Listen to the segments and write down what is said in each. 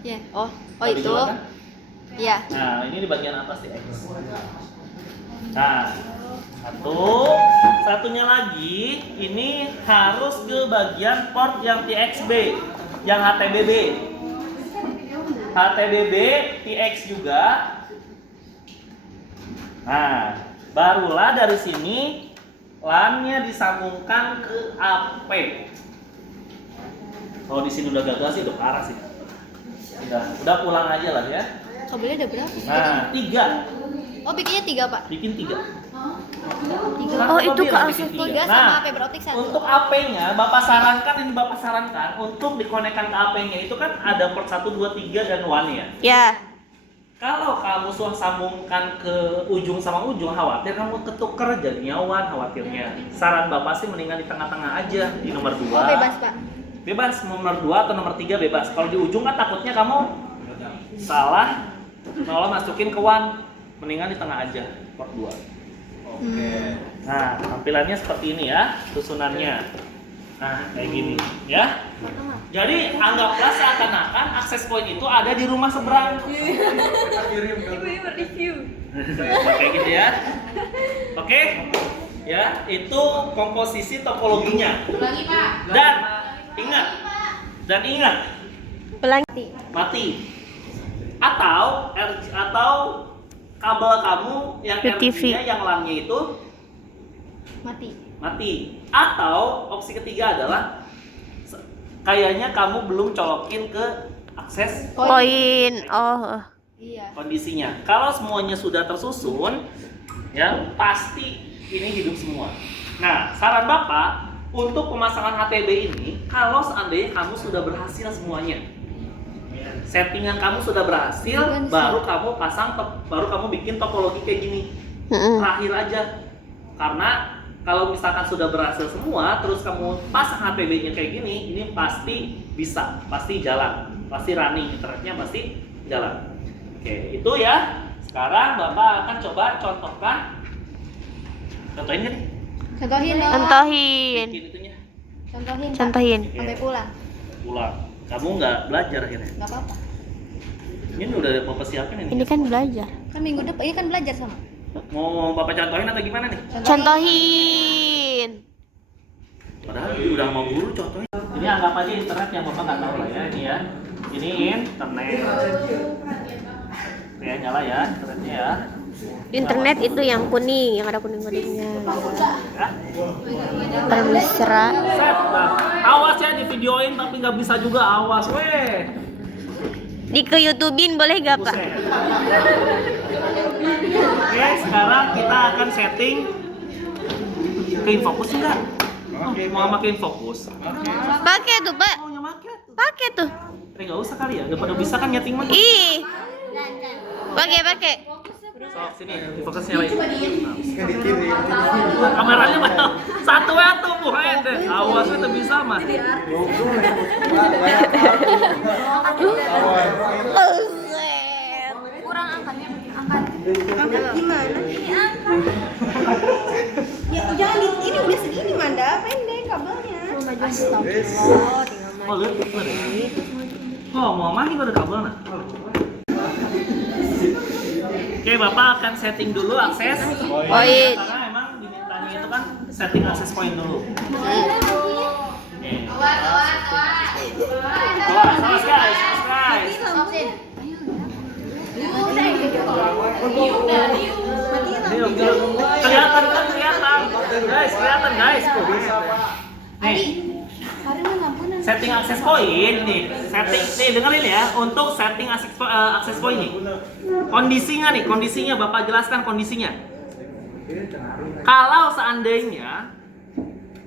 Iya. Oh Kalau itu. dijelas kan? Iya. Nah, ini di bagian atas di X. Nah, satunya lagi ini harus ke bagian port yang TXB, yang HTBB. HTBB, TX juga. Nah, barulah dari sini LAN-nya disambungkan ke AP. Kalau di sini udah gagal sih, udah parah sih. Udah pulang aja lah ya. Kabelnya ada berapa? Nah, 3. Oh bikinnya 3 Pak. Bikin 3. Oh, itu ke AC 3 sama fiber optik 1. Untuk AP-nya, Bapak sarankan untuk dikonekkan ke AP-nya itu kan ada port 1, 2, 3 dan 1 ya. Ya. Kalau kamu sudah sambungkan ke ujung sama ujung, khawatir kamu ketuker jadinya 1 khawatirnya. Saran Bapak sih mendingan di tengah-tengah aja, di nomor 2. Oh bebas Pak. Bebas, nomor 2 atau nomor 3 bebas. Kalau di ujung kan takutnya kamu salah kalau masukin ke 1. Mendingan di tengah aja, port 2. Oke. Nah, tampilannya seperti ini ya, susunannya. Nah, kayak gini, ya. Jadi anggaplah seakan-akan akses point itu ada di rumah seberang. Ibu review. Kayak gitu ya. Oke. Ya, itu komposisi topologinya. Ulangi Pak. Dan ingat, Pelangi. mati. Atau kabel kamu yang TV. RGB-nya yang LAN-nya itu mati. Atau opsi ketiga adalah kayaknya kamu belum colokin ke akses Poin. Oh. Iya. kondisinya. Kalau semuanya sudah tersusun, ya pasti ini hidup semua. Nah, saran Bapak untuk pemasangan HTB ini, kalau seandainya kamu sudah berhasil semuanya, settingan kamu sudah berhasil, baru kamu bikin topologi kayak gini. Terakhir aja. Karena kalau misalkan sudah berhasil semua, terus kamu pasang HTB-nya kayak gini, ini pasti bisa, pasti jalan, pasti running, internetnya pasti jalan. Oke, itu ya. Sekarang Bapak akan coba contohkan. Contohin kan? Contohin dong. Contohin. Bikin itunya. Contohin. Pak. Contohin. Sampai pulang. Pulang. Kamu nggak belajar akhirnya. Enggak apa-apa. Ini udah Bapak siapin ini. Ini kan belajar. Kan minggu depan ini kan belajar sama. Mau Bapak contohin atau gimana nih? Contohin. Padahal ini udah mau guru contohin. Ini anggap aja internet yang Bapak nggak tahu lah ya, ini ya. Ini internet. Ya, nyala ya internetnya ya. Internet itu yang kuning, yang ada kuning-kuningnya. Ya. Termesra. Set, nah, awas ya di videoin tapi nggak bisa juga, awas weh. Di ke YouTubein boleh gak, Pak? Buset. Oke, sekarang kita akan setting ke Infokus enggak? Mau pakai Infokus? Pakai tuh, Pak. Oh, yang pakai tuh. Pakai tuh. Nggak usah kali ya, udah pada bisa kan nyeting mah. Ih. Pakai. Sok sini, fokusnya lagi. Kameranya mana? Satu ya tuh, Bu. Awasnya tuh bisa mah. Kurang angkatnya. Angkat gimana? Ini angkat. Ya jangan ini udah segini Manda, pendek kabelnya. Astagfirullah, tinggal maju. Oh, lihat bener ya. Oh, mau main ada kabel nah. Oke, Bapak akan setting dulu akses Poin. karena emang dimintanya itu kan setting akses point dulu. Oke. Awas guys. Kelihatan. Guys, kelihatan guys. Nih. Setting akses point nih. Dengerin ya, untuk setting akses point nih. Kondisinya Bapak jelaskan kondisinya. Kalau seandainya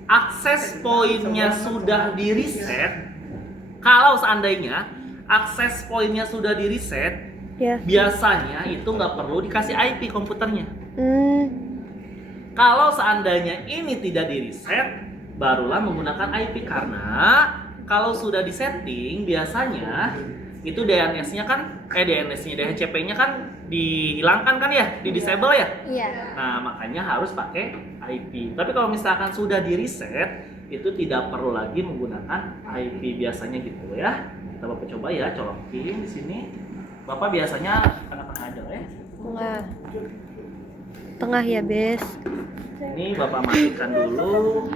akses poinnya sudah di reset, Ya. biasanya itu nggak perlu dikasih IP komputernya. Kalau seandainya ini tidak di reset, barulah menggunakan IP, karena kalau sudah disetting biasanya itu DHCP-nya kan dihilangkan kan ya, di disable ya. Iya. Nah, makanya harus pakai IP. Tapi kalau misalkan sudah di reset, itu tidak perlu lagi menggunakan IP biasanya gitu ya. Kita Bapak coba ya, colokin di sini. Bapak biasanya tengah-tengah aja ya. Tengah. Tengah ya, Bes. Ini Bapak matikan dulu.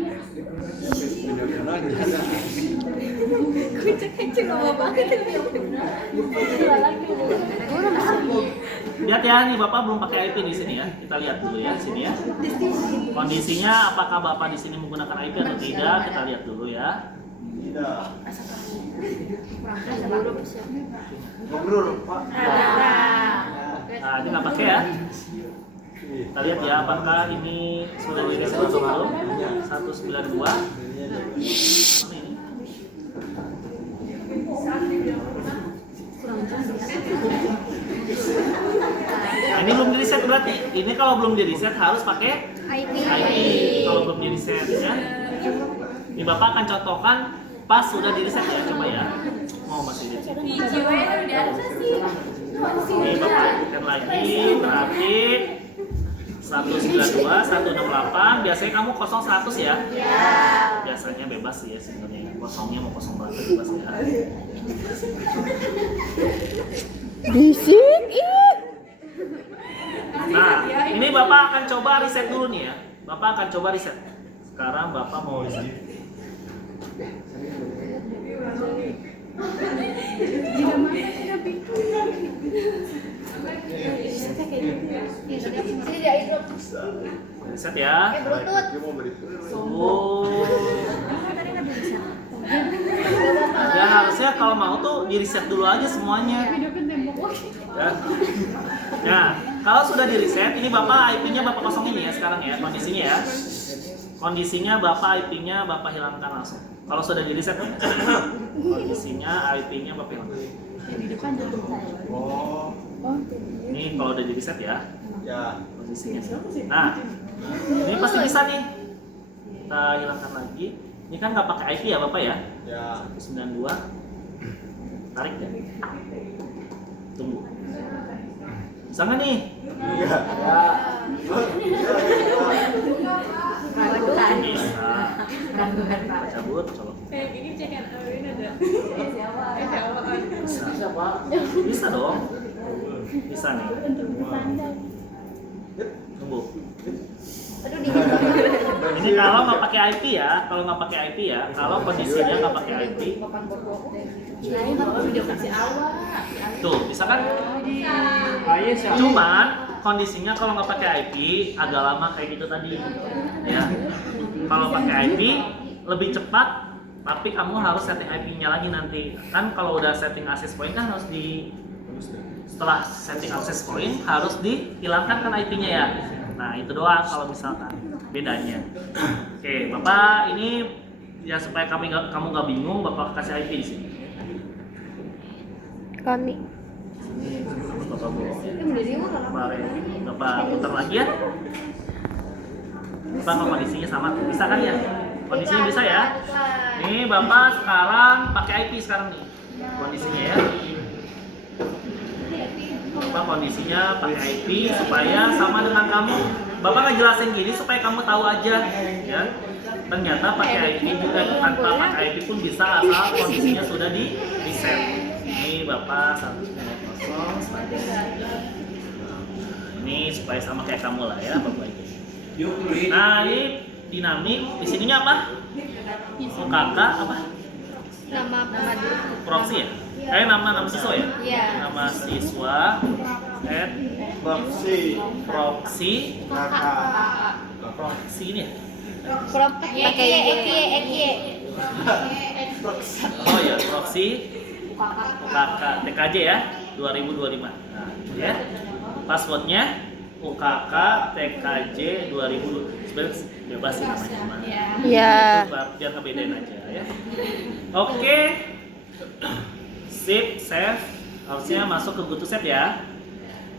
Lihat ya, nih Bapak belum pakai IP di sini ya. Kita lihat dulu ya, sini ya. Kondisinya apakah Bapak di sini menggunakan IP atau tidak? Kita lihat dulu ya. Tidak. Nah, ini nggak pakai ya. Kita lihat ya, apakah ini sudah direset atau belum? 192. Mana ini? Nah, ini belum di reset berarti. Ini kalau belum di reset harus pakai IP. kalau belum di reset ya. Ini Bapak akan contohkan pas sudah di reset ya, coba ya. Oh, masih di reset. Ini Bapak tekan lagi, berarti 192, 168. Biasanya kamu 0100 ya? Biasanya bebas sih ya sebenarnya. Kosongnya mau kosong berapa bebas ya. Bisik. Ih. Nah, ini Bapak akan coba reset dulu nih ya. Bapak akan coba reset. Sekarang Bapak mau reset. Reset ya. Oh. Ya harusnya kalau mau tuh di reset dulu aja semuanya. Ya. Nah, kalau sudah di reset, ini Bapak IP-nya Bapak kosongin ya sekarang ya kondisinya ya. Kondisinya Bapak IP-nya Bapak hilangkan langsung. Kalau sudah di reset ya. Kondisinya IP-nya Bapak hilangkan. Oh. Ini kalau udah di reset ya. Ya. Kondisinya. Nah, ini pasti bisa nih. Kita hilangkan lagi. Ini kan nggak pakai IP ya Bapak ya? Ya. 192. Tarik ya. Tunggu. Bisa nggak nih? Enggak. Ya. Bisa. Cabut, coba. Bisa. Bisa dong. Bisa nih. Tunggu. Ini kalau nggak pakai IP ya, kalau nggak pakai IP ya, kalau kondisinya nggak pakai IP, tuh bisa kan? Cuman kondisinya kalau nggak pakai IP agak lama kayak gitu tadi, ya. Kalau pakai IP lebih cepat, tapi kamu harus setting IP-nya lagi nanti. Kan kalau udah setting access point kan harus setelah setting access point harus dihilangkan kan IP-nya ya. Nah itu doang kalau misalkan bedanya. Oke, Bapak ini ya supaya kamu nggak bingung, Bapak kasih IP di sini. Kami. Bapak Bapak putar lagi ya. Bapak kalau kondisinya sama, bisa kan ya? Kondisinya bisa ya. Nih Bapak sekarang pakai IP sekarang nih kondisinya ya. Bapak kondisinya pakai IP supaya sama dengan kamu. Bapak ngejelasin gini supaya kamu tahu aja ya. Ternyata pakai IP juga tanpa pakai IP pun bisa asal kondisinya sudah di reset. Ini Bapak 190. Ini supaya sama kayak kamu lah ya Bapak. Nah ini dinamik. Di sininya apa? Kakak apa? Nama Proxy ya? Kayak nama siswa ya? Iya. Nama siswa at proxy proxy ini ya? pakai Oh ya, proxy UKK TKJ ya 2025. Nah, ya. Passwordnya UKK TKJ 2020. Sebenarnya bebas sih namanya. Ya. Biar ngebedain aja ya. Oke. Sip, save. Harusnya masuk ke Go to Set ya.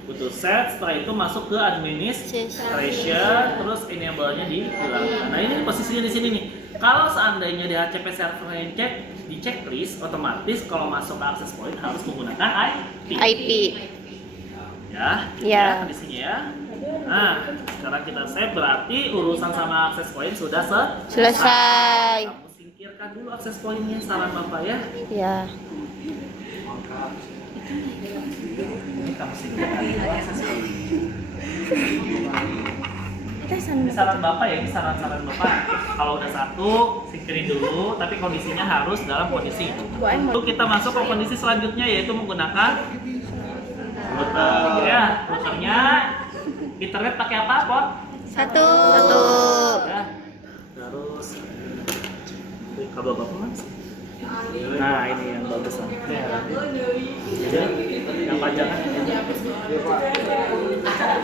Go to Set, setelah itu masuk ke Administration, terus enable-nya dihilangkan. Nah, ini posisinya di sini nih. Kalau seandainya DHCP server yang cek di checklist, otomatis kalau masuk ke access point harus menggunakan IP. Ya, Ya. kondisinya ya. Nah, sekarang kita save berarti urusan sama access point sudah Selesai. Kamu singkirkan dulu access point-nya, saran Bapak ya. Ya. Ini kamu sih. Ini saran Bapak ya, ini saran-saran Bapak. Kalau udah satu, singkirin dulu, tapi kondisinya harus dalam kondisi itu. Lalu kita masuk ke kondisi selanjutnya yaitu menggunakan router. Ya, routernya internet pakai apa, Pot? Satu. Ya. Terus kabel Bapak mana sih? Nah, ini yang bagus lah. Yang pajangan.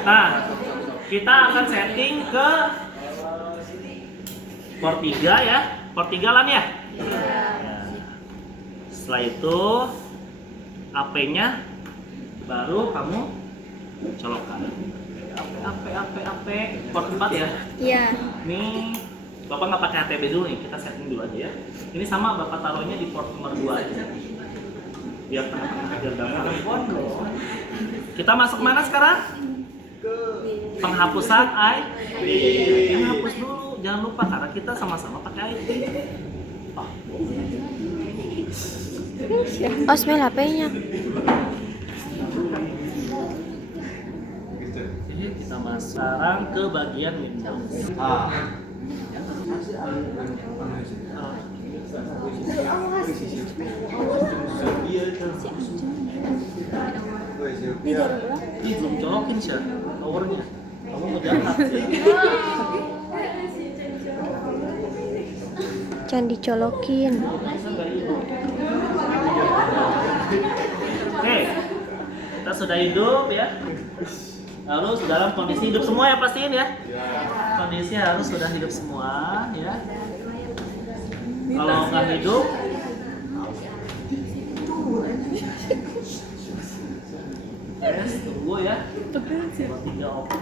Nah, kita akan setting ke port 3 ya. Port 3 LAN ya? Setelah itu AP-nya baru kamu colokkan. AP port 4 ya? Iya. Nih, Bapak nggak pakai HTB dulu nih, kita setting dulu aja ya. Ini sama Bapak taruhnya di port nomor 2 aja. Biar tengah-tengah biar gampang. Kita masuk mana sekarang? Penghapusan IP. Yang hapus dulu, jangan lupa karena kita sama-sama pakai IP. Oh. Oh, smell HP-nya. Jadi kita masuk sekarang ke bagian Windows. Ih, belum colokin sih powernya. Kamu mau jahat sih. Jangan dicolokin. Oke, kita sudah hidup ya. Lalu dalam kondisi hidup semua ya pastiin ya. Kondisi harus sudah hidup semua ya. Kalau nggak hidup, tunggu ya. 3 oke.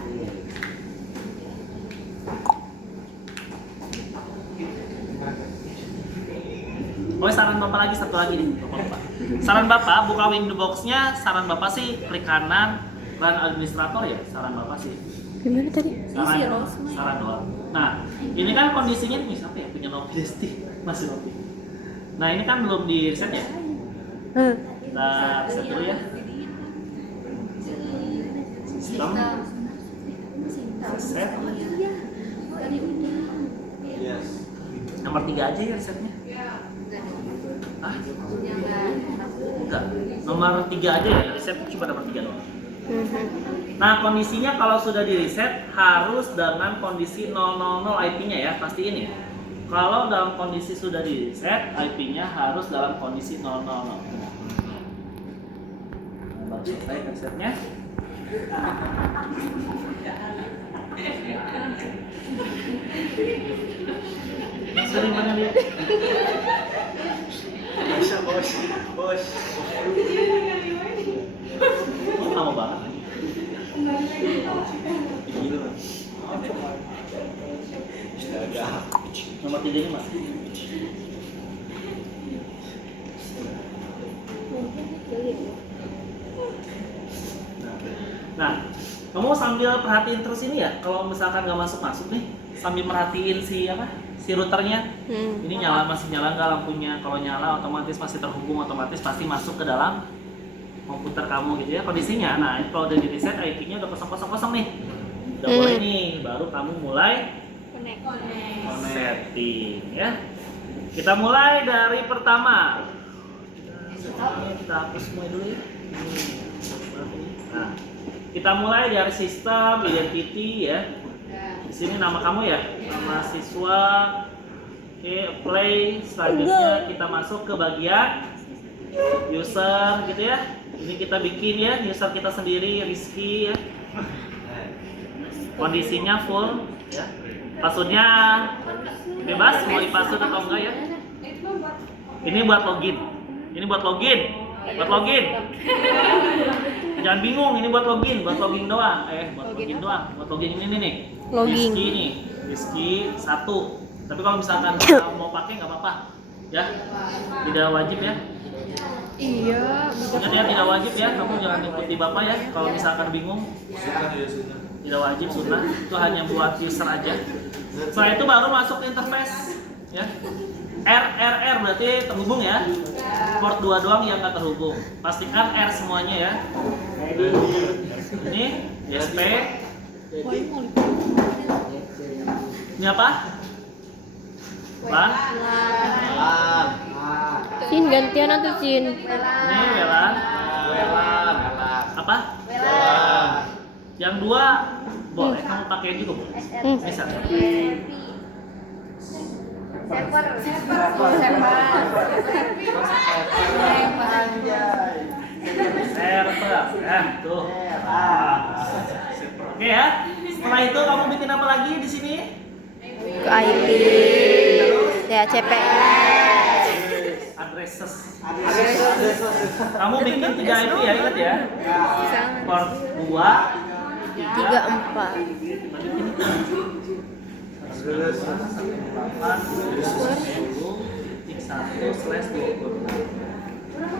Oh, saran Bapak lagi satu lagi nih, Bapak. Saran Bapak buka window box-nya, saran Bapak sih klik kanan run administrator ya, saran Bapak sih. Gimana tadi? Saran doang. Nah, ini kan kondisinya nih siapa ya punya Nokia Stick, masih Nokia. Nah, ini kan belum di reset ya. Kita reset dulu ya. Sistem. Reset. Yes. Nomor 3 aja ya resetnya. Ah? Enggak. Nomor 3 aja ya, reset cuma nomor 3 doang. Nah, kondisinya kalau sudah di reset harus dengan kondisi 000 IP-nya ya, pasti ini. Kalau dalam kondisi sudah di reset, IP-nya harus dalam kondisi 000. Baru selesai resetnya. Dari mana dia? Bos. Lama banget. Nomor 3 ini mas. Nah, kamu sambil perhatiin terus ini ya. Kalau misalkan nggak masuk nih, sambil merhatiin si routernya. Ini masih nyala nggak lampunya? Kalau nyala otomatis masih terhubung, otomatis pasti masuk ke dalam komputer kamu gitu ya kondisinya. Nah, kalau udah di reset IP-nya udah kosong nih. Udah boleh nih, baru kamu mulai setting ya. Kita mulai dari pertama. Kita hapus semua dulu ya. Nah, kita mulai dari sistem identity ya. Di sini nama kamu ya, nama siswa. Oke, play. Selanjutnya kita masuk ke bagian user gitu ya. Ini kita bikin ya user kita sendiri, Rizky ya. Kondisinya full ya. Passwordnya bebas, mau password atau enggak ya. Ini buat login. Buat login. Jangan bingung, ini buat login doang. Buat login ini nih. Rizky nih, Rizky 1. Tapi kalau misalkan mau pakai nggak apa-apa, ya. Tidak wajib ya. Iya. Ingat ya, tidak wajib ya. Kamu jangan ikuti bapak ya. Kalau misalkan bingung, tidak wajib, sunnah. Itu hanya buat user aja. Setelah itu baru masuk ke interface, ya. R berarti terhubung ya. Port 2 doang yang nggak terhubung. Pastikan R semuanya ya. Ini SP. Ini apa? LAN. Cin gantian atau Cin? Ini WLAN. Apa? Yang dua boleh kamu pakai juga boleh. Bisa. Server. Tuh. Oke ya. Setelah itu kamu bikin apa lagi di sini? Ke IP. Ya CPS. Addresses. Kamu bikin 3 itu ya, ingat ya. Port 2, 3, 4.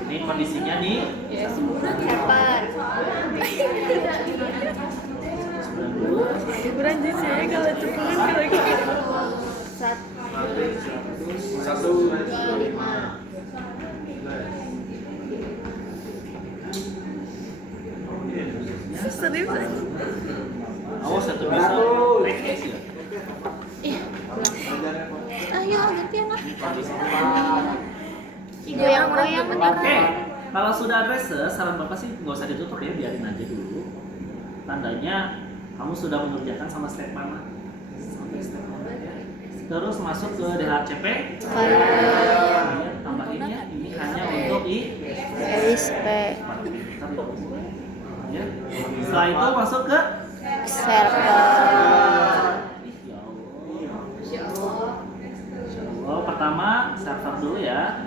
Ini kondisinya nih. Beranjir saya kalau cepet lagi. 1. Serius? Awas satu bisa. Ayo gantian lah. Goyang-goyang Oke, kalau sudah addresses, saran bapak sih nggak usah ditutup ya, biarin aja dulu. Tandanya kamu sudah mengerjakan sama step mana? Sampai step mana ya? Terus masuk ke DHCP. Tambahinnya ini hanya untuk ISP. Ya. Setelah itu masuk ke Server. Oh, pertama server dulu ya.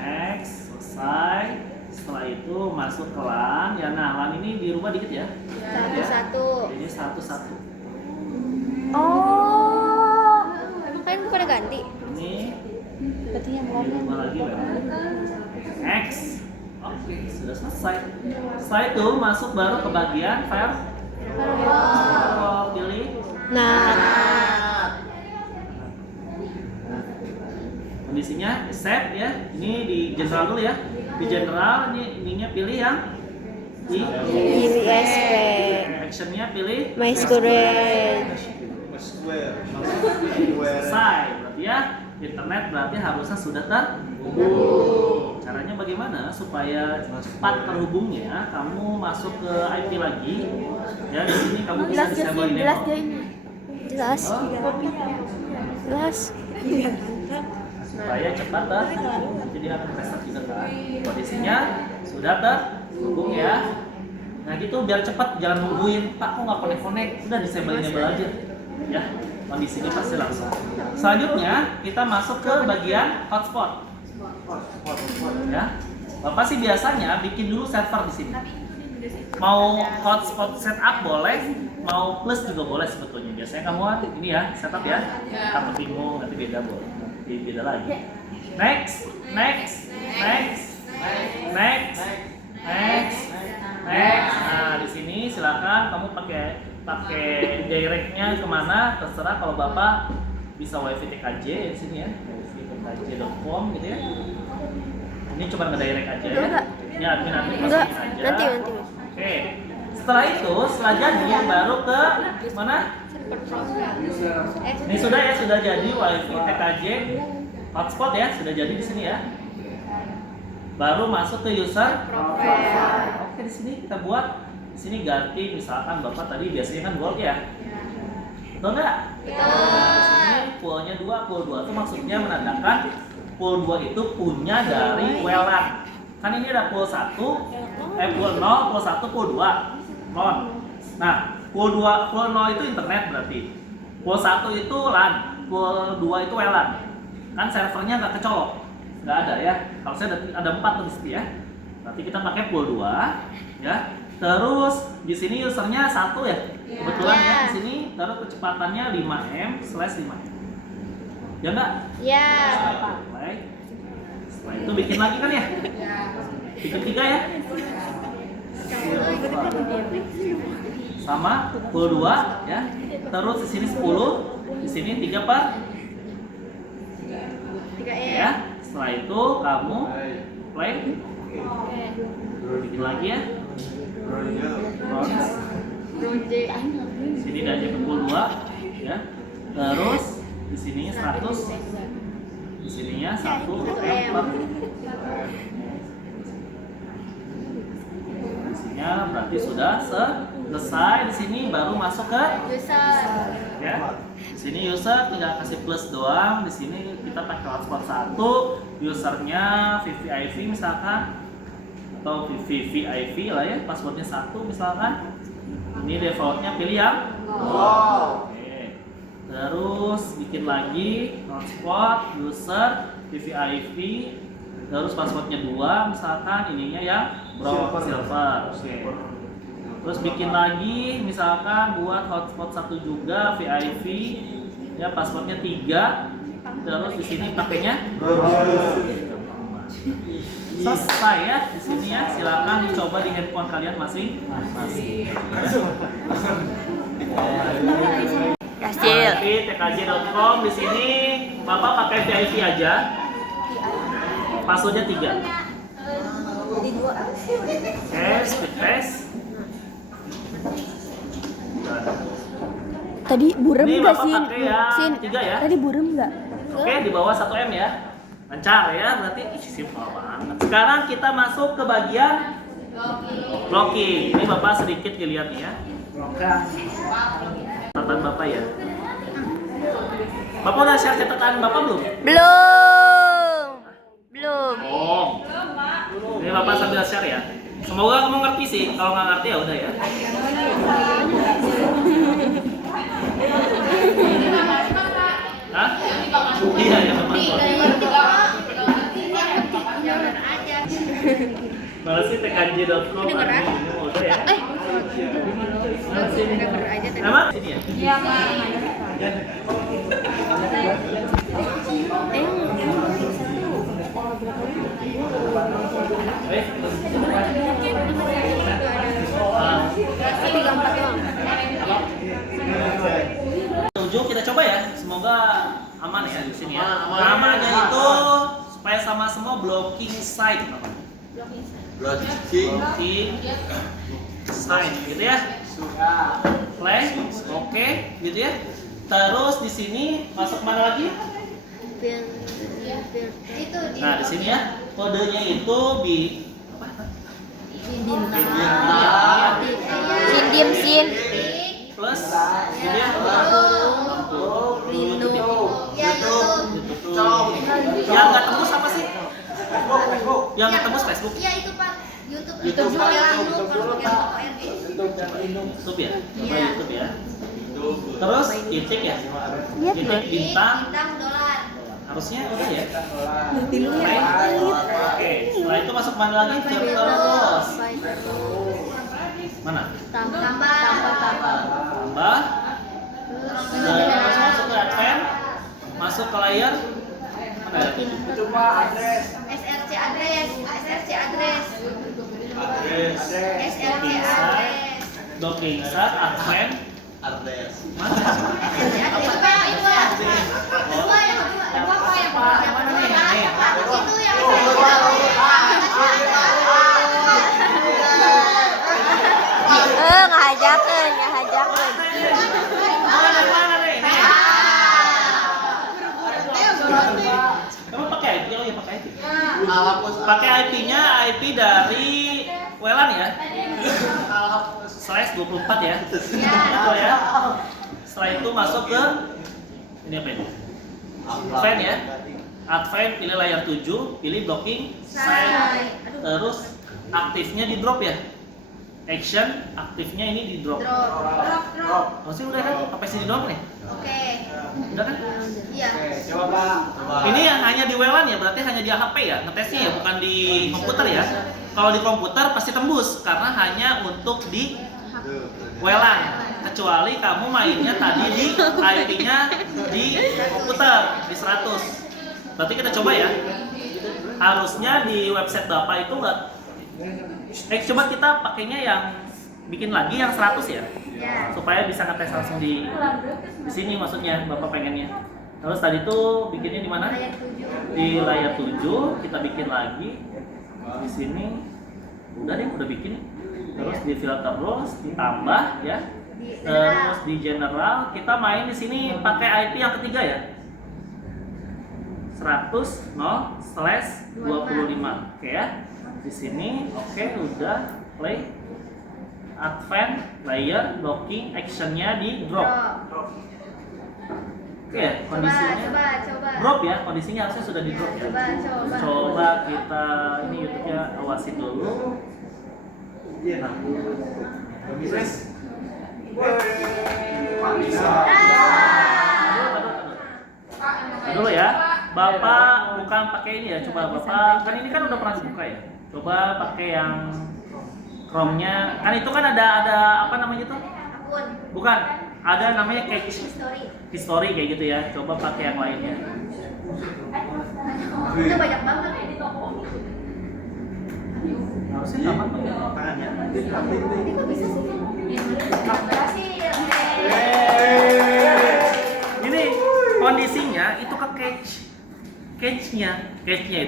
Next, selesai. Setelah itu masuk ke LAN. Ya, nah LAN ini dirubah dikit ya. Satu-satu. Ini satu-satu. Oh, kan gue pada ganti. Ini Berarti yang dirubah lagi ya. Next. Oke, sudah selesai. Setelah itu masuk baru ke bagian file. Pilih. Nah, Kondisinya save ya. Ini di general dulu ya. Di general ininya pilih yang ISP. actionnya pilih My storage. selesai. Berarti ya internet berarti harusnya sudah terhubung. Caranya bagaimana supaya cepat terhubungnya? Kamu masuk ke IP lagi. Ya di sini kamu bisa disable network. Jelas. Jelas. Supaya cepat terhubung. Jadi akan restart juga kan. Kondisinya sudah terhubung ya. Nah gitu biar cepat, jangan nungguin Pak kok nggak connect. Sudah disable aja. Ya, kondisinya pasti langsung. Selanjutnya kita masuk ke bagian hotspot. Ya, Bapak sih biasanya bikin dulu server di sini. Mau hotspot setup boleh, mau plus juga boleh sebetulnya. Biasanya kamu ini ya setup ya. Takut bingung nanti beda boleh, nanti beda lagi. Next. Nah di sini silakan kamu pakai directnya kemana terserah. Kalau Bapak bisa wifi TKJ di sini ya, wifi tkj.com gitu ya. Ini cuma ngedirect aja ya. Ini admin Enggak, masukin aja. nanti. Oke. Setelah itu, setelah jadi baru ke mana? Ini sudah jadi wifi TKJ hotspot ya, sudah jadi di sini ya. Baru masuk ke user profile. Oke, di sini kita buat di sini ganti misalkan Bapak tadi biasanya kan gold ya. Betul enggak? Di sini poolnya 2, pool 2 itu maksudnya menandakan pool 2 itu punya dari WLAN. Kan ini ada pool 1, pool 0, pool 1, pool 2. Non. Nah, pool 0 itu internet berarti. Pool 1 itu LAN, pool 2 itu WLAN. Kan servernya nggak kecolok. Nggak ada ya. Kalau saya ada 4 tuh di situ ya. Berarti kita pakai pool 2 ya. Terus di sini usernya 1 ya. Kebetulan ya di sini taruh kecepatannya 5M/5M. Ya enggak? Ya. Setelah itu bikin lagi kan ya? Bikin 3 ya? Sama pool 2 ya. Terus di sini 10, di sini 3 per 3M. Ya. Setelah itu kamu play. Bikin lagi ya. Ronje. Sini gaji pukul 2 ya. Terus di sininya 100. Di sininya 1 M per. Isinya berarti sudah selesai. Di sini baru masuk ke User. ya. Di sini user tinggal kasih plus doang. Di sini kita pakai hotspot 1, usernya VVIP misalkan atau VVIP lah ya, passwordnya 1 misalkan. Ini defaultnya pilih yang Oke. Terus bikin lagi hotspot user VVIP, terus passwordnya 2 misalkan, ininya yang silver. Oke. Terus bikin lagi misalkan buat hotspot 1 juga VIP ya, passwordnya 3. Terus di sini pakainya selesai ya. Di sini ya, silakan dicoba di handphone kalian masing-masing. Hasil. Di tkj.com di sini Bapak pakai VIP aja. Passwordnya 3. Oke, speed test. Tadi burem Ini nggak Bapak sih? pakai yang Sin, 3 ya. tadi burem nggak? Oke, di bawah 1 M ya. Lancar ya, berarti simpel banget. Sekarang kita masuk ke bagian blocking. Ini Bapak sedikit dilihat nih ya. Catatan Bapak ya. Bapak udah share catatan Bapak belum? Belum. Belum. Oh. Ini Bapak sambil share ya. Semoga kamu ngerti sih. Kalau nggak ngerti ya udah ya. Hah? Iya ya Bapak. Malah sih tkj.com ini udah ya. Nama? Sini ya? Iya, Pak. Eh? 7 kita coba ya. Semoga aman ya di sini ya. Namanya itu supaya sama semua blocking site. Blocking site gitu ya. Play, oke, gitu ya. Terus di sini masuk mana lagi? Nah di sini ya, kodenya itu di Sin sin. plus gitu ya. Yang nggak tembus apa sih? Yang nggak tembus Facebook? Iya itu Pak. YouTube. YouTube. Juga yang YouTube ya? Coba YouTube ya. Terus titik ya? Lihat Titik loh. bintang. $. Harusnya udah ya. Oke, setelah itu masuk mana lagi? Filter plus. Mana? Tambah. Terus masuk ke advance. Masuk ke layar. Mana ya? SRC address. Docking start, advance. Mana? Ngajakeun. Mana nih? Kamu pakai IP? Oh ya pakai IP. Pakai IP-nya IP dari WLAN ya. /24 ya. Itu ya. Setelah itu masuk ke ini apa ini? Advance ya. Advance pilih layar 7, pilih blocking site. Terus aktifnya di drop ya. Action aktifnya ini di drop. Oh sih udah kan? Apa sih di drop nih? Oke. Udah kan? Iya. Ini yang hanya di WLAN ya, berarti hanya di HP ya, ngetesnya ya, bukan di komputer ya. Kalau di komputer pasti tembus karena hanya untuk di WLAN. Kecuali kamu mainnya tadi di IP-nya di komputer di 100. Berarti kita coba ya. Harusnya di website Bapak itu enggak. Coba kita pakainya yang bikin lagi yang 100 ya. Supaya bisa ngetes langsung di sini maksudnya Bapak pengennya. Terus tadi tuh bikinnya di mana? Layar 7. Di layar 7 kita bikin lagi di sini. Udah deh, udah bikin. Terus di filter terus ditambah ya. Di Terus di general kita main di sini pakai IP yang ketiga ya. 100.0/25. Oke ya. Di sini oke udah play. Advance layer docking actionnya di drop. Oke, kondisinya Coba. drop ya, kondisinya harusnya sudah di drop ya. Coba kita ini YouTube-nya awasin dulu. Nah, dulu ya, Bapak bukan pakai ini ya, coba Bapak kan ini kan udah pernah dibuka ya. Coba pakai yang Chrome-nya, kan itu kan ada apa namanya itu? Akun. Bukan, ada namanya cache History. history kayak gitu ya. Coba pakai yang lainnya. Itu banyak banget. Harusnya gampang banget. Tangannya. Ini kok bisa sih? Berhasil. Ini kondisinya itu ke cache-nya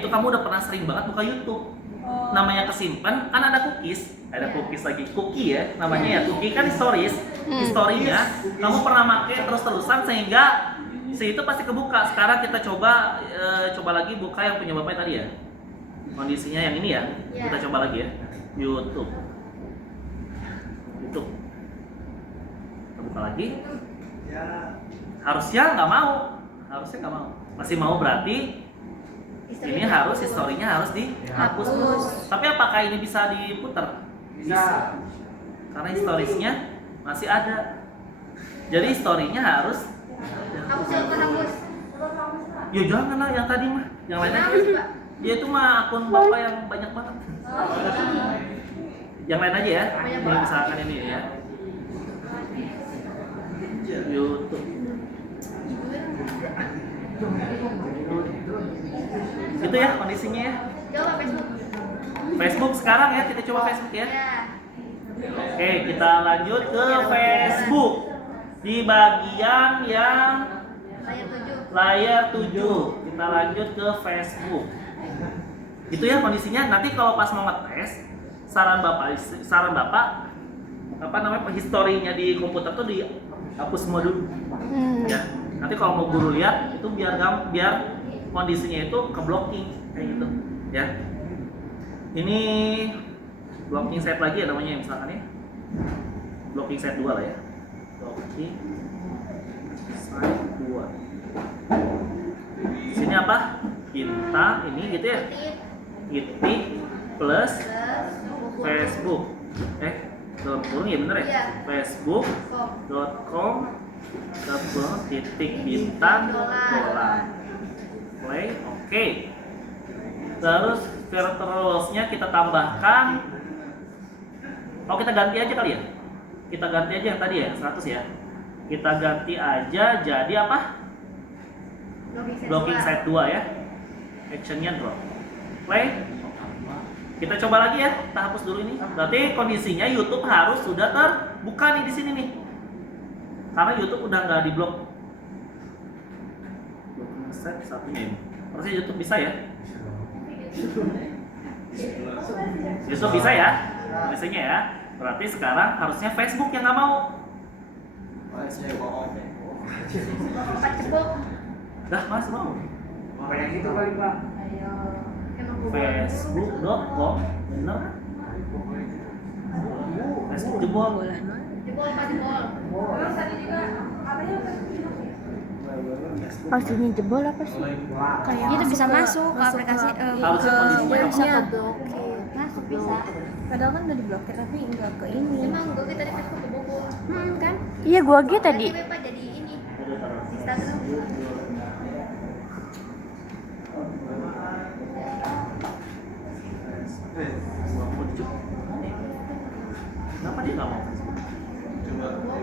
itu kamu udah pernah sering banget buka YouTube. Namanya kesimpan, kan ada cookies lagi, cookie ya namanya ya, cookie kan stories, historinya kamu pernah pakai terus-terusan sehingga itu pasti kebuka. Sekarang kita coba lagi buka yang punya Bapak tadi ya, kondisinya yang ini ya, kita coba lagi ya, YouTube kita buka lagi. Harusnya nggak mau, masih mau berarti ini harus historinya harus dihapus. Tapi apakah ini bisa diputar? Bisa. Karena historisnya masih ada. Jadi historinya harus Hapus yang terhapus. ya jangan lah yang tadi mah, yang lain aja. Dia itu mah akun Bapak yang banyak banget. Yang lain aja ya. Ini misalkan ini ya. YouTube. Itu ya kondisinya ya. Coba Facebook. Facebook sekarang ya, kita coba Facebook ya. Ya. Oke, kita lanjut ke Facebook. Di bagian yang Layar 7. layar 7. Kita lanjut ke Facebook. Itu ya kondisinya. Nanti kalau pas mau ngetes, saran Bapak apa namanya, historinya di komputer tuh dihapus semua dulu. Ya. Nanti kalau mau guru lihat itu biar kondisinya itu ke blocking kayak gitu ya. Ini blocking set lagi ya namanya misalkan ya. Blocking set 2 lah ya. Blocking set 2. Sini apa? Bintang ini gitu ya. Titik plus Facebook. Dalam kurung ya bener ya? Iya. Facebook.com titik bintang dolar. Play, oke. Terus filter-nya kita tambahkan. Oh, kita ganti aja kali ya? Kita ganti aja yang tadi ya, 100 ya. Kita ganti aja jadi apa? Blocking set 2 ya. Actionnya drop. Play. Kita coba lagi ya, kita hapus dulu ini. Berarti kondisinya YouTube harus sudah terbuka nih di sini nih. Karena YouTube udah nggak diblok. Set satunya ini. Harusnya YouTube bisa ya? YouTube bisa ya? Biasanya ya. Berarti sekarang harusnya Facebook yang nggak mau. Empat cepuk. Dah Mas mau. Kayak gitu kali Pak. Ayo. Emang gua Facebook.com bener? Facebook jebol. jebol Pak jebol. Maksudnya jebol apa sih? Kayak itu bisa masuk ke aplikasi Harusnya kondisinya bisa apa? keblokir. Masuk bisa. Padahal kan udah diblokir tapi enggak ke ini. Emang gua kita di Facebook kebobol. Kan? Iya, gua aja tadi. Jadi Pak jadi ini Instagram. Kenapa dia nggak mau?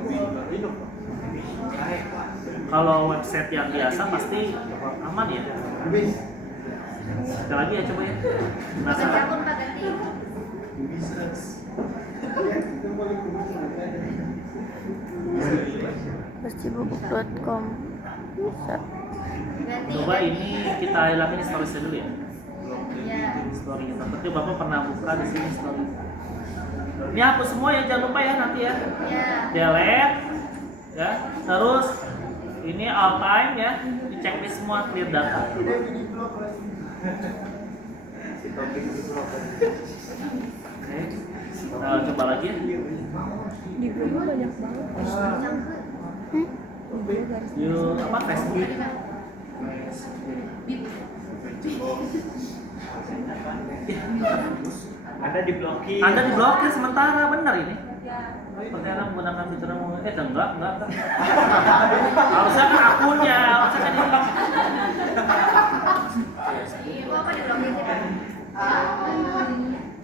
Coba hidup. Kalau website yang biasa pasti aman ya. Sekali lagi ya coba ya. Ganti Penasaran? akun Pak ganti. Pasti buku.com bisa. Berarti Coba ini kita hilangin storiesnya dulu ya. ya. Story tapi Bapak pernah buka di sini story. Ini hapus semua ya, jangan lupa ya nanti ya. Ya. Delete ya. Terus ini all time ya. Dicek di semua clear data. Oke. Coba lagi ya. Di Google banyak banget. Yuk, apa Facebook? Anda diblokir. Anda diblokir sementara, benar ini? Perkara menggunakan fitur enggak. Harusnya kan akunnya, harusnya kan ini. Ibu apa diblokir sih, Pak?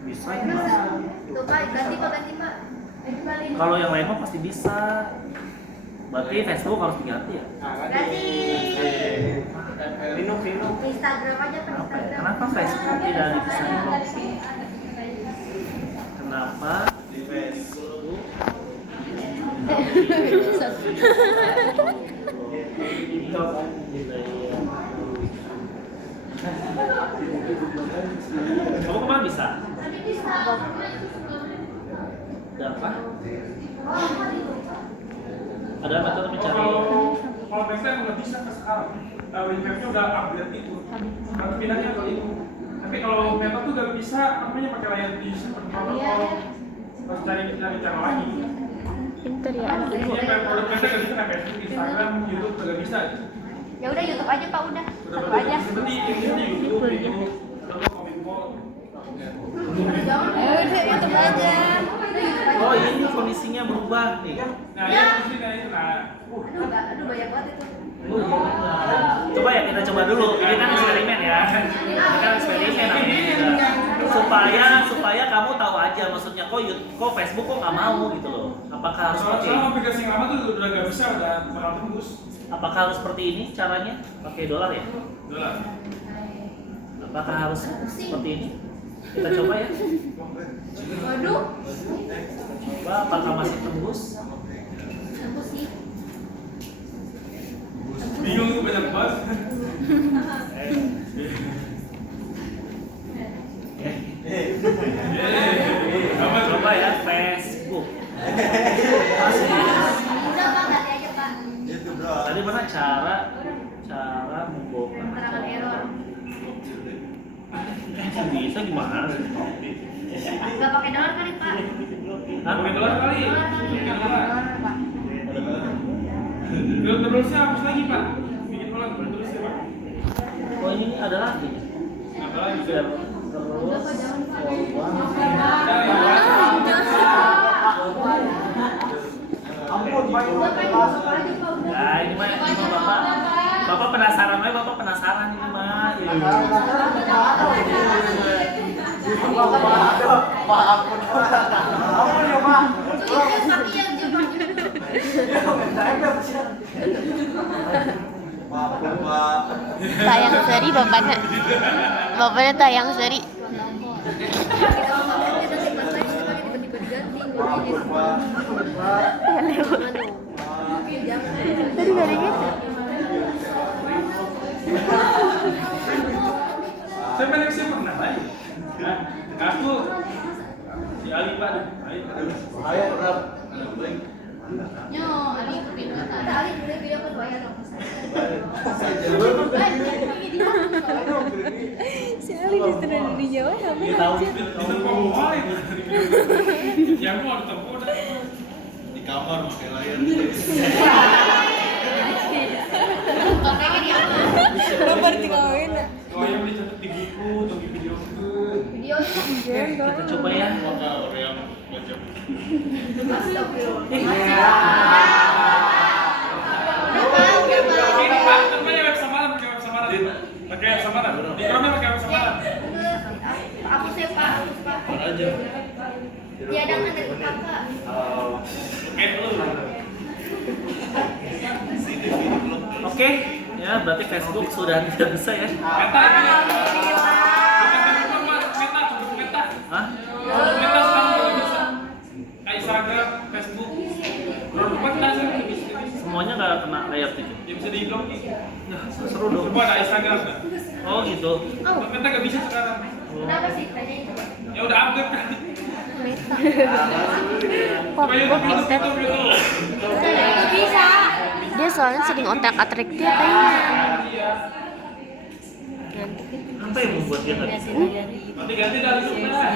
Bisa ini Mas. Tuh, Pak, ganti Pak. Kalau yang lain mah pasti bisa. Berarti Facebook harus diganti ya? Ganti. Linux. Instagram aja Pak, Kenapa ya? Instagram. Kenapa Facebook tidak bisa diblokir? Kenapa? Di Facebook. Kamu kemana bisa? Ada apa? Ada metode mencari. Kalau website nggak bisa ke sekarang. Webnya udah upgrade itu. Nanti pindahnya ke itu. Tapi kalau meta tuh nggak bisa, namanya pakai layar digital protokol. Harus cari cara lagi. Pinter ya anak ibu. Ini produk meta nggak bisa kayak Facebook, Instagram, YouTube nggak bisa. Ya udah YouTube aja Pak, udah. Udah Satu aja. Seperti ini YouTube, Facebook, lalu Kominfo. Ya udah YouTube aja. Oh ini kondisinya berubah nih. Nah, ya itu itu nah. Aduh banyak banget itu. Oh, iya. Coba ya kita coba dulu. Ini kan eksperimen ya. Ini kan eksperimen namanya. Supaya kamu tahu aja maksudnya kok Facebook kok nggak mau gitu loh. Apakah harus seperti Soalnya ini? aplikasi yang lama tuh udah nggak bisa, udah bakal tembus. Apakah harus seperti ini caranya? Pakai dolar ya? Udah. Apakah harus seperti ini? Kita coba ya. Waduh. Coba apakah masih tembus? Tembus sih. Bingung tuh banyak banget. Coba ya Facebook. Udah Pak, ganti aja Pak. Itu bro. Tadi mana cara membongkar? Keterangan error. Bisa gimana? Nggak pakai dolar kali Pak. Pakai dolar kali. Dolar kali. Dolar Pak. Terusnya hapus lagi Pak. Bikin ulang terusnya Pak. Oh ini ada lagi. Apa lagi? Terus Ampun, main nah ini mah bapak penasaran ini mah. Ampun ya, Pak. Maafkan, Pak. Tayang seri bapaknya tayang seri. Maafkan, Pak. Tadi gak ada gitu. Saya pernah lagi. Nah, aku si Ali Pak. Ayo, berat. Nyo, Ali video. Ada Ali video kan bayar dong. Si Ali justru ada di Jawa sampai Ini tahu aja. Ditempel mulai. Yang mau ditempel dah. Di kamar pakai layar. Bapak dikawin. Oh yang dicatat di buku, atau di video itu. Video Kita coba ya. Maka orang yang baca Ini Pak, namanya web samaran, pakai web samaran. Pakai web samaran. Di Chrome pakai web samaran. Aku sih Pak, Pak. aja. Tiadangkan dari kakak. Oke dulu. Oke, ya berarti Facebook sudah tidak bisa ya. Meta ini. Meta cukup meta. Hah? Meta sekarang udah bisa. Kayak Instagram, Facebook. Meta sih bisa. Semuanya nggak kena layar 7. Ya bisa di blocking. Nah, seru dong. Coba ada Instagram nggak? Oh gitu. Meta nggak bisa sekarang. Kenapa sih? Tanyain coba. Ya udah update kan. Kok YouTube Pinter? Nggak bisa. Dia soalnya sering otak-atik dia kayaknya. Apa yang membuat dia nggak bisa? Nanti ganti dari Zoom-nya.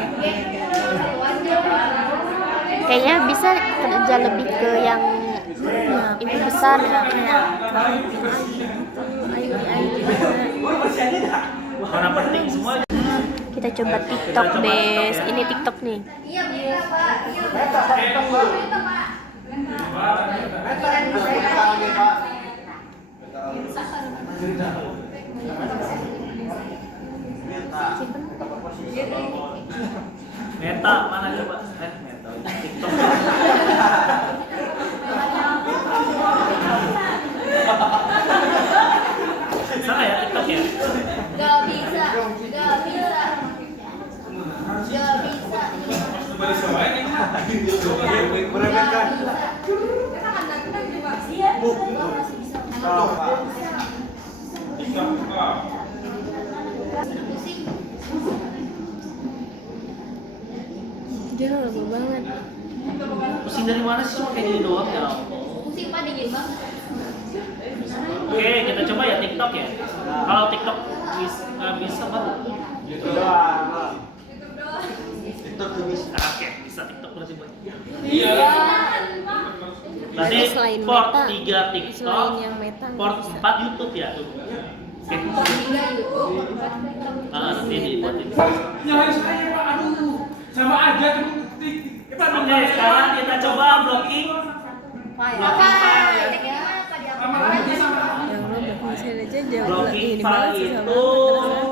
Kayaknya bisa kerja lebih ke yang itu besar ya, kayak Mana penting semua. kita coba TikTok Bes. Ini TikTok nih. Iya bisa Pak. Iya Pak. Meta mana coba? Meta. TikTok. Sana ya TikTok ya. Gak bisa. Gak bisa. Gak bisa. Coba dicobain ini. Meremehkan. TikTok. Dia lama banget. Pusing dari mana sih, cuma kayak gini doang ya? Pusing Pak, dingin banget. Oke, kita coba ya TikTok ya. Kalau TikTok nggak bisa baru. TikTok tuh bisa. Oke, bisa TikTok berarti buat. Iya. Berarti Ada selain port Meta. 3 TikTok, Selain yang Meta nggak port bisa. 4 YouTube ya tuh. Oke. Nanti dibuatin. Nyalain saya Pak, aduh. Sama aja tuh. Oke, sekarang kita coba blocking. Blocking file ya. Sama aja sama. Yang lo berfungsi aja jauh Blocking ini file banget sih sama itu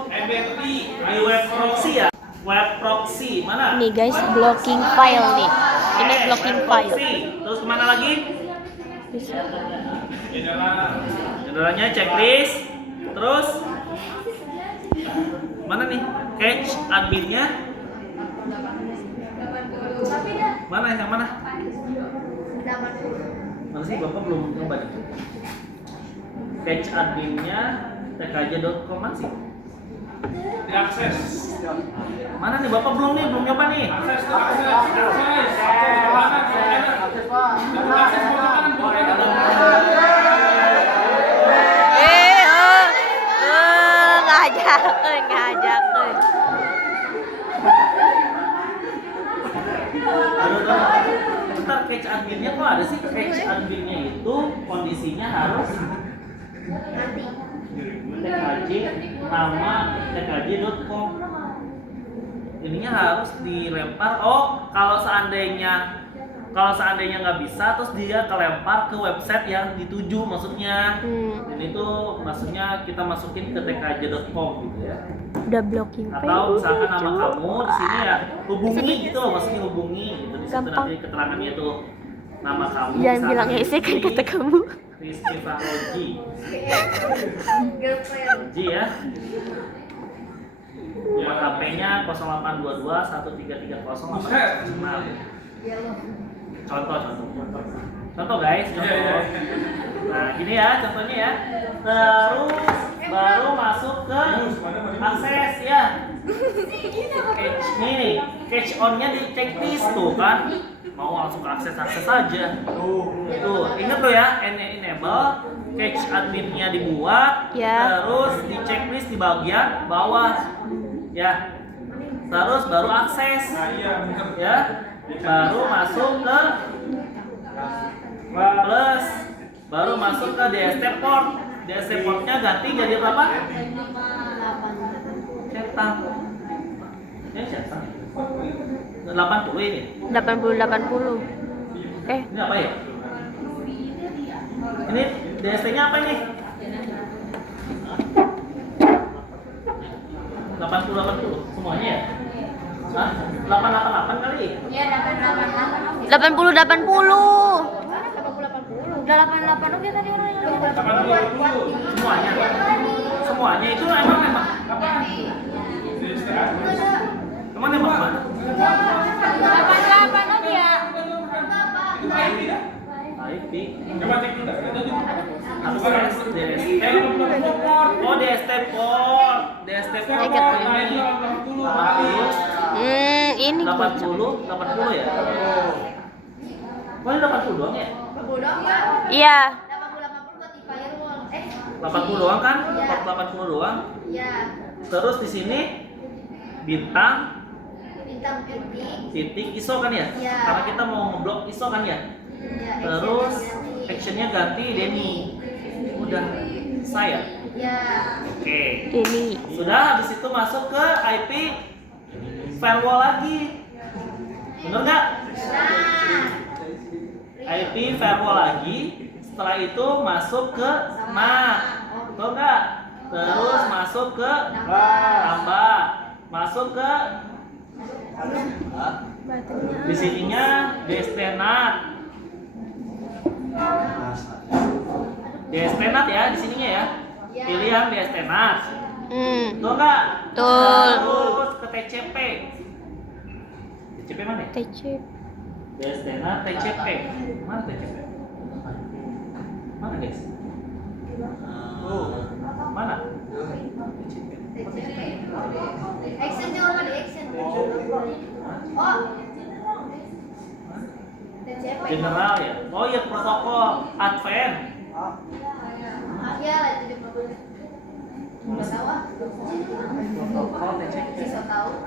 MBT. di web proxy ya. Web proxy mana? Nih guys, blocking file nih. Ini Oke, blocking web file. proxy. Terus kemana lagi? Jenderalnya checklist. Terus mana nih? Cache adminnya. Mana yang mana? Mana sih Bapak belum nyoba nih? Cache adminnya tkj.com mana sih? Diakses. Mana nih Bapak belum nyoba nih. Akses. Ngajak. Bentar, cache adminnya kok ada sih? Cache adminnya itu kondisinya harus tkj nama tkj.com. Ininya harus dilempar. Oh, kalau seandainya nggak bisa, terus dia kelempar ke website yang dituju maksudnya. Ini tuh maksudnya kita masukin ke tkj.com gitu ya. Udah blocking file. Atau misalkan nama kamu di sini ya hubungi gitu loh, maksudnya hubungi gitu. Di situ Gampang. nanti keterangannya tuh nama kamu. Jangan misalkan bilang ya sih kan kata kamu. Rizky Fahroji. Girlfriend. Ji ya. Nomor HP-nya 0822 1330 Contoh guys, contoh. Nah, gini ya contohnya ya. Terus baru masuk ke akses ya. Cache nih, cache on-nya di checklist tuh kan. Mau langsung ke akses aja. Tuh, ingat tuh ya, enable cache adminnya dibuat, Ya. terus di checklist di bagian bawah. Ya. Terus baru akses. Ya. Baru masuk ke plus, baru masuk ke DST port. DST portnya ganti jadi berapa? Cetak. Ya cetak. 80 ini. 80. Ini apa ya? Ini DST-nya apa ini? 80 semuanya ya? Hah? 888 kali? Iya, 888. 80. Udah 88 oke tadi orangnya. Semuanya. Semuanya itu emang Emang emang mana? 88 oke ya. IP. Coba cek dulu. akses DST. Oh, DST port. DST port. Nah, ini 80 kali. Ini kocok. 80 ya? Oh, ini 80 doang ya? 80 doang Pak. Iya. 80 buat di firewall. 80 doang kan? Port 80 doang. Iya. Terus di sini bintang Bintang titik ISO kan ya? Iya. Karena kita mau ngeblok ISO kan ya? Ya, Terus actionnya ganti Denny. Udah saya. Ya. Oke. Ini. Sudah, habis itu masuk ke IP firewall lagi. Bener nggak? Nah. IP firewall lagi. Setelah itu masuk ke betul nggak? Terus masuk ke tambah. Masuk ke di sininya DSP-NAT. DSP-NAT ya di sininya ya. Pilih yang DSP-NAT. Betul nggak? Betul. Terus ke TCP. TCP mana ya? TC. DSP-NAT TCP. Mana TCP? Mana guys? Mana? Action jangan lupa di action. Oh. TCP. General ya. Oh iya, protokol Advent. Iya, lanjut di protokol. Protokol TCP. Bisa tahu.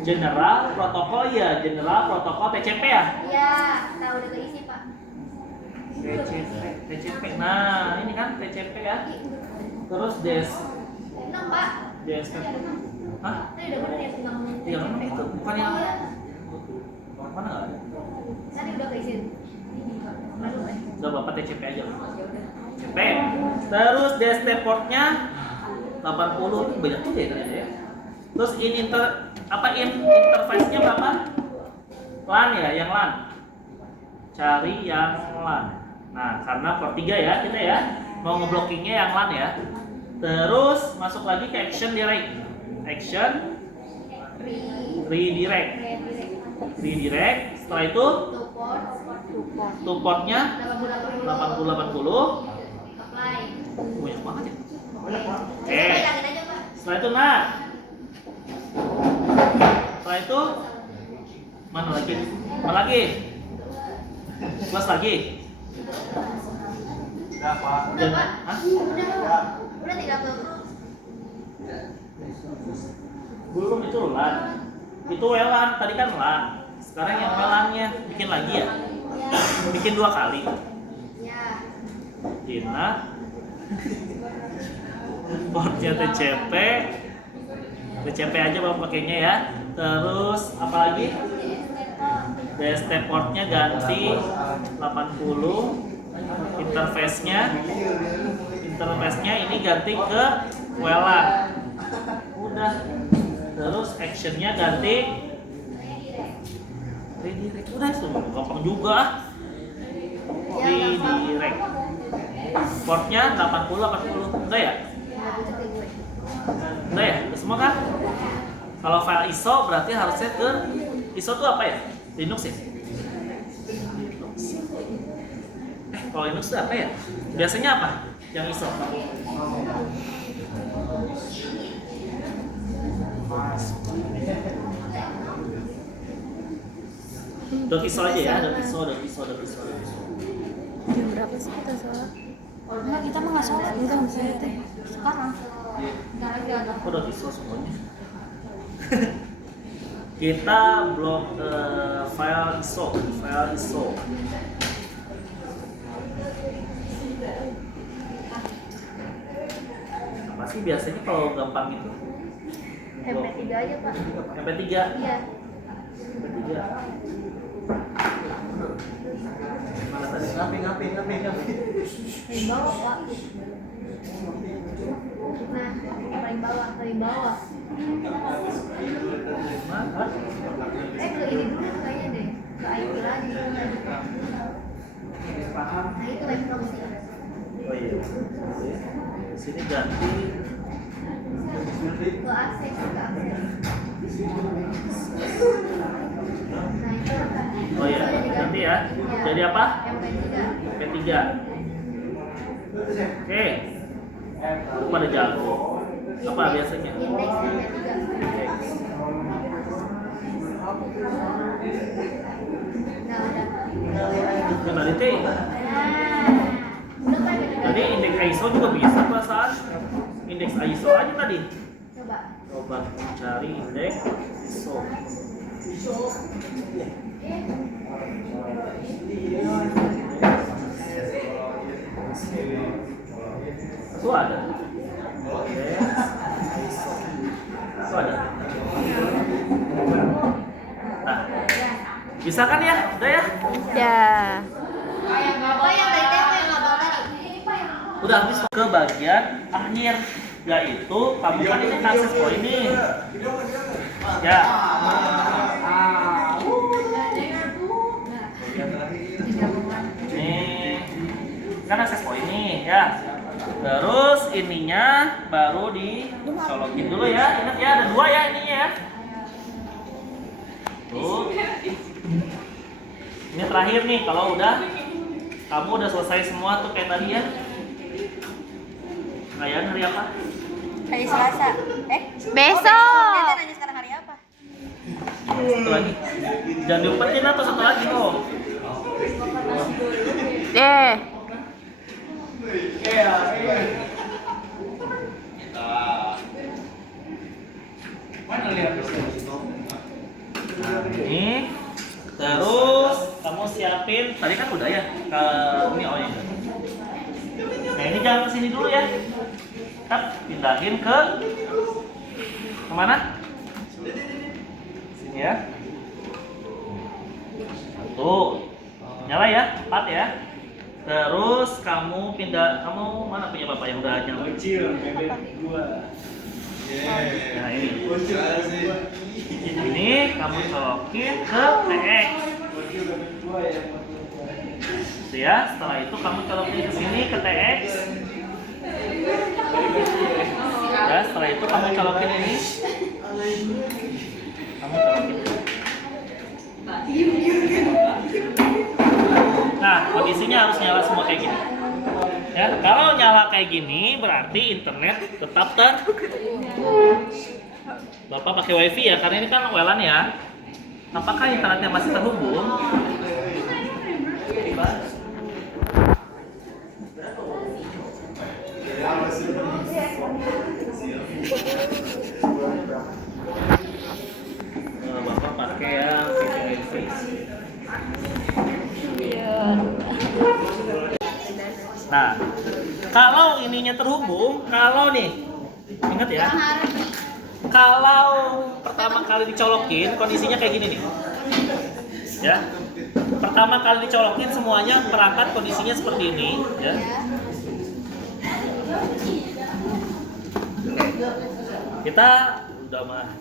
General protokol ya, general protokol TCP ya. Iya, tahu udah keisi Pak. TCP. Nah, ini kan TCP ya. Terus Enam Pak. DSP. Hah? Tadi udah bener ya 6. Yang mana itu? Bukan yang mana nggak ada? Tadi udah keisi. Udah Bapak TCP aja. TCP. Terus DSP portnya 80 itu banyak juga ya ternyata ya. Terus interface-nya berapa? LAN ya, yang LAN. Cari yang LAN. Nah, karena port 3 ya kita ya. Mau ngeblockingnya yang LAN ya. Terus masuk lagi ke action direct. Action redirect. Setelah itu two portnya 80 Apply. banyak banget ya. Oke. Bayangin aja Pak. Setelah itu setelah itu mana lagi? Plus lagi. Udah Pak. Hah? Udah tinggal ke Belum itu LAN. Itu WLAN, tadi kan LAN. Sekarang yang WLAN-nya bikin lagi ya? Bikin 2 kali. ya. Ina. Portnya TCP. TCP aja Bapak pakainya ya. Terus apa lagi? DST portnya ganti 80. Interface-nya ini ganti ke WLAN. Udah. Terus action-nya ganti redirect. Udah semua gampang juga. Redirect. Portnya 80. Enggak ya? Udah ya? Udah semua kan? Kalau file ISO berarti harusnya ke ISO itu apa ya? Linux ya? Kalau Linux itu apa ya? Biasanya apa? Yang ISO? .iso aja ya, .iso. Jam berapa sih kita sholat? Enggak, kita mah nggak sholat. Enggak, maksudnya teh. Sekarang. Nggak lagi ada. Oh, .iso semuanya. Kita blok file ISO. Apa sih biasanya kalau gampang itu? MP3 aja Pak. MP3. Iya. MP3. Mana tadi? Ngapi. Dari bawah Pak. Nah, paling bawah. Mana? Ke ini dulu kayaknya deh. Ke IP lagi. Paham? Nah itu web proxy. Oh iya. Di sini ganti Ke akses. Nah itu apa? Oh iya, nanti ya. Jadi apa? MP3. MP3. Oke. Guru pada jago. Apa biasanya? Yang tadi teh. Tadi indeks ISO juga bisa perasaan. Indeks ISO aja tadi. Coba cari indeks ISO. Itu ada. Itu ada. Nah, bisa kan ya? Udah ya? Ya. Apa yang tadi tes yang abang tadi? Udah habis ke bagian akhir, yaitu kamu kan ini akses point ini. Ya. Nih, kan akses point ini ya. Terus ininya baru dicolokin dulu ya. Ingat ya, ada dua ya ininya ya. Tuh. Ini terakhir nih, kalau udah kamu udah selesai semua tuh kayak tadi ya. Kalian hari apa? Hari Selasa. Besok. Kita nanya sekarang hari apa? Satu lagi. Jangan diumpetin atau satu lagi kok. Ini terus kamu siapin tadi kan udah ya ke ini ini. Nah ini jangan kesini dulu ya. Kita pindahin ke kemana? Sini ya. Satu. Nyala ya, 4 ya. Terus kamu mana punya bapak yang udah nyala? Kecil, bebek 2. Nah ini kamu colokin ke TX. Gitu ya. Setelah itu kamu colokin ke sini ke TX. Ya, setelah itu kamu colokin ini. Kamu colokin. Nah, kondisinya harus nyala semua kayak gini. Ya, kalau nyala kayak gini berarti internet tetap Bapak pakai wifi ya, karena ini kan WLAN ya. Apakah internetnya masih terhubung? Bapak pakai yang wifi. Nah, kalau ininya terhubung, kalau nih, ingat ya, kalau pertama kali dicolokin, kondisinya kayak gini nih, ya. Pertama kali dicolokin semuanya perangkat kondisinya seperti ini, ya. Kita udah mah,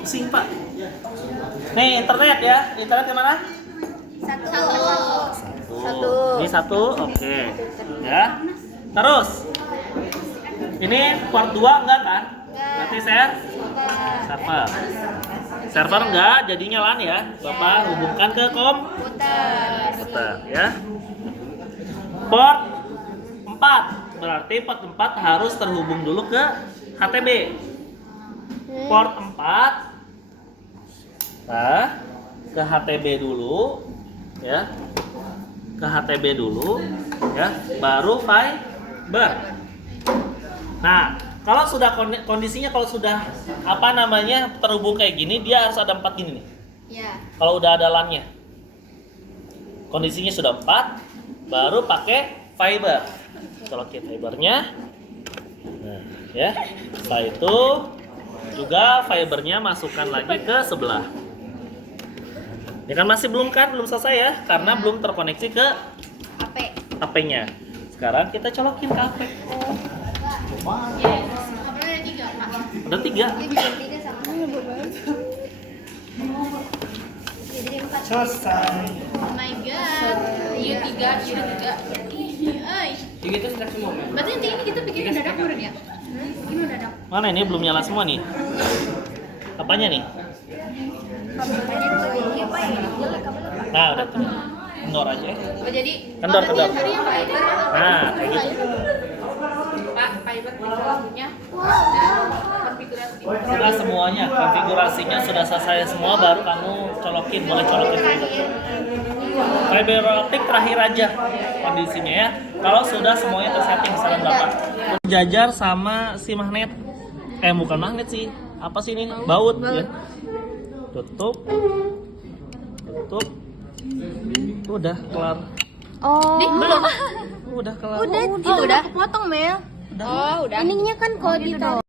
pusing pak. Nih internet ya, internet kemana? Satu. Ini satu, oke. Ya. Terus ini port 2 enggak kan? Berarti server. Server enggak, jadinya LAN ya. Bapak hubungkan ke komputer ya. Port 4. Berarti port 4 harus terhubung dulu ke HTB. Port 4 ke HTB dulu ya. Ke HTB dulu ya, baru fiber. Nah, kalau sudah kondisinya kalau sudah terhubung kayak gini, dia harus ada 4 gini nih. Ya. Kalau udah ada LAN-nya. Kondisinya sudah 4, baru pakai fiber. Colokin fibernya. Nah, ya. Setelah itu juga fibernya masukkan lagi ke sebelah. Ini kan masih belum selesai ya, karena belum terkoneksi ke HP-nya. Sekarang kita colokin ke HP. Ada 3. Selesai. Oh my god. Iya 3. Jadi itu sudah semua. Berarti nanti ini kita bikin mendadak meren ya? Ini mendadak. Mana ini belum nyala semua nih? Apanya nih? Nah, udah tuh. kendor aja. Oh, jadi Kendor, kendor. tadi yang fiber. Nah, kayak gitu. Pak, fiber di dalamnya. Dan konfigurasi. Sudah semuanya, konfigurasinya sudah selesai semua, baru kamu colokin, boleh colokin fiber. Fiber optik terakhir aja kondisinya ya. Kalau sudah semuanya tersetting saran Bapak. Jajar sama si magnet. Bukan magnet sih. Apa sih ini? Baut ya. Tutup. Tutup. Udah kelar. Oh, belum. Udah kelar. udah, itu udah kepotong Mel. Oh, udah. Ininya kan kalau ditaruh